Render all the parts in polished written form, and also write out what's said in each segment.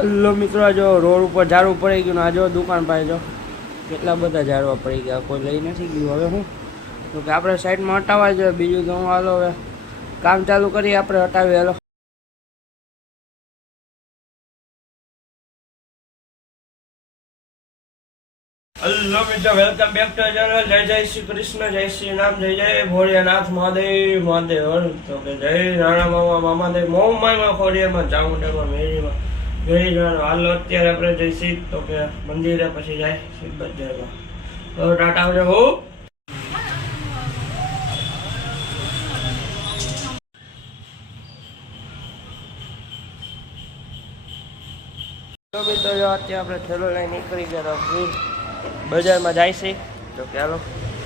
Hello મિત્રો, જો road ઉપર ઝાડવું પડી ગયું ને આ જો દુકાન પાસે જો કેટલા બધા ઝાડવા પડી ગયા, કોઈ લઈ નથી ગયું. હવે હું તો કે આપણે સાઈડમાં હટાવવા જોઈએ, બીજું તો હું હાલો હવે કામ ચાલુ કરી આપણે હટાવીએ. હાલો હલો મિત્રો, વેલકમ બેક ટુ ચેનલ. જય જય શ્રી કૃષ્ણ, જય શ્રી રામ, જય જય ભોળિયાનાથ મહાદેવ મહાદેવ. તો કે જય નાના મામા મામાદેવ મોમાઈમાં ખોડિયામાં ચામુંડામાં મેરીમાં જય નાનો. હાલો અત્યારે આપણે જઈશી તો કે મંદિરે, પછી જાય શિવ બજારમાં. તો ટાટા આવજો બહુ. તો મિત્રો જો અત્યારે આપણે ઠેલો લઈને નીકળી ગયા તો બજારમાં જાય છે. તો કે હાલો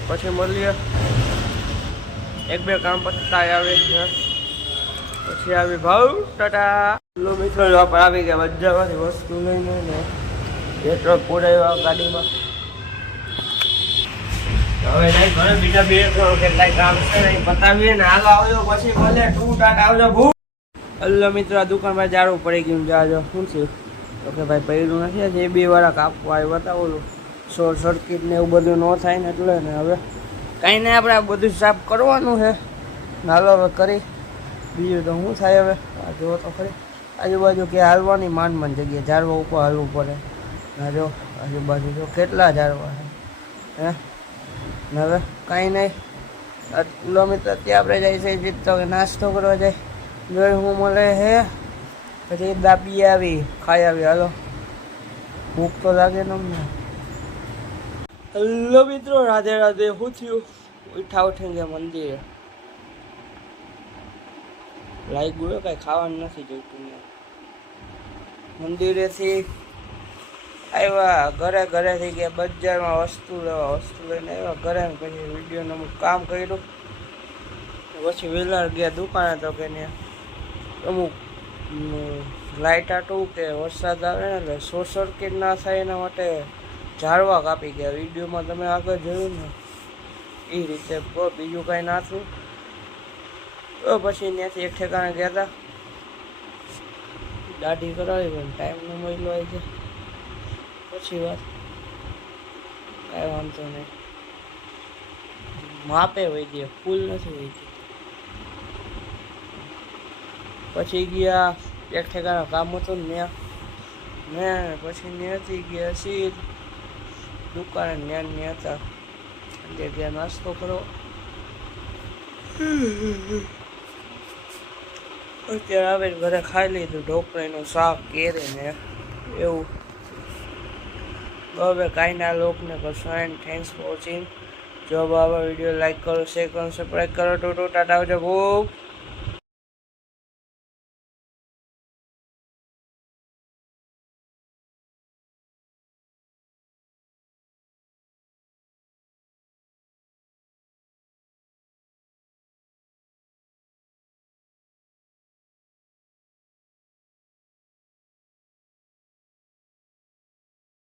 પછી મળીએ, એક બે કામ પતતા આવે પછી આવી ભાવ ટાટા. લો મિત્રો આપણે આવી ગયા બજારમાંથી વસ્તુ લઈને ને પેટ્રોલ પુરાવ્યા ગાડીમાં. હવે નહીં ઘરે બીજા બે કેટલાય કામ છે ને પતાવીએ ને હાલો આવ્યો પછી ભલે તું ટાટા આવજો ભૂ. હલો મિત્રો, આ દુકાનમાં જાડું પડી ગયું, જાજો શું થયું તો કે ભાઈ પડ્યું નથી, એ બે વાળા કાપવા આવ્યા હતા. ઓલું શોર્ટ સર્કિટ ને એવું બધું ન થાય ને એટલે ને હવે કાંઈ નહીં, આપણે આ બધું સાફ કરવાનું છે. હાલો હવે કરી, બીજું તો શું થાય. હવે આ જુઓ તો ખરી આજુબાજુ કે હાલવાની માંડ જગ્યાએ ઝાડવા ઉપર હાલવું પડે. ના જો આજુબાજુ જો કેટલા ઝાડવા છે હે ને. હવે કાંઈ નહીં, એટલો મિત્ર ત્યાં આપણે જાય છે જીતતો કે નાસ્તો કરવા જાય, જોઈ હું મળે હે પછી દાબી આવી ખાઈ આવી. હાલો ભૂખ તો લાગે ને અમને. હલો મિત્રો, રાધે રાધે. શું થયું? ઉઠીને ગયા મંદિરે, લાઈક ગયો કાંઈ ખાવાનું નથી જોઈતું. મંદિરેથી આવ્યા ઘરેથી ગયા બજારમાં વસ્તુ લઈને આવ્યા ઘરે. પછી વિડીયોનું અમુક કામ કર્યું, પછી વેલાર ગયા દુકાને. તો કે ત્યાં અમુક લાઇટ આટું કે વરસાદ આવે ને એટલે શોર્ટ સર્કિટ ના થાય એના માટે ઝાડવા કાપી ગયા. વિડીયોમાં તમે આગળ જોયું ને એ રીતે, બીજું કાંઈ ના થયું. તો પછી ત્યાંથી એક ઠેકાણે ગયા હતા, દાઢી કરાવી પણ ટાઈમ ન મળ્યો આવી છે. પછી વાત કાંઈ વાંધો નહીં, માપે વહી દે, ફૂલ નથી વહી દે. પછી ગયા એક ઠેકાણા કામ હતું ને ત્યાં પછી ત્યાંથી ગયા સીધ દુકાને. ત્યાં હતા એટલે ગયા નાસ્તો કરો. અત્યારે આવે ઘરે ખાઈ લીધું, ઢોકળીનું શાક કેરી ને એવું. હવે કાંઈ ના લોકને કરશો. And thanks for watching. જો આવા વિડીયો લાઈક કરો, શેર કરો, સબસ્ક્રાઈબ કરો. ટાટા આવજો બહુ.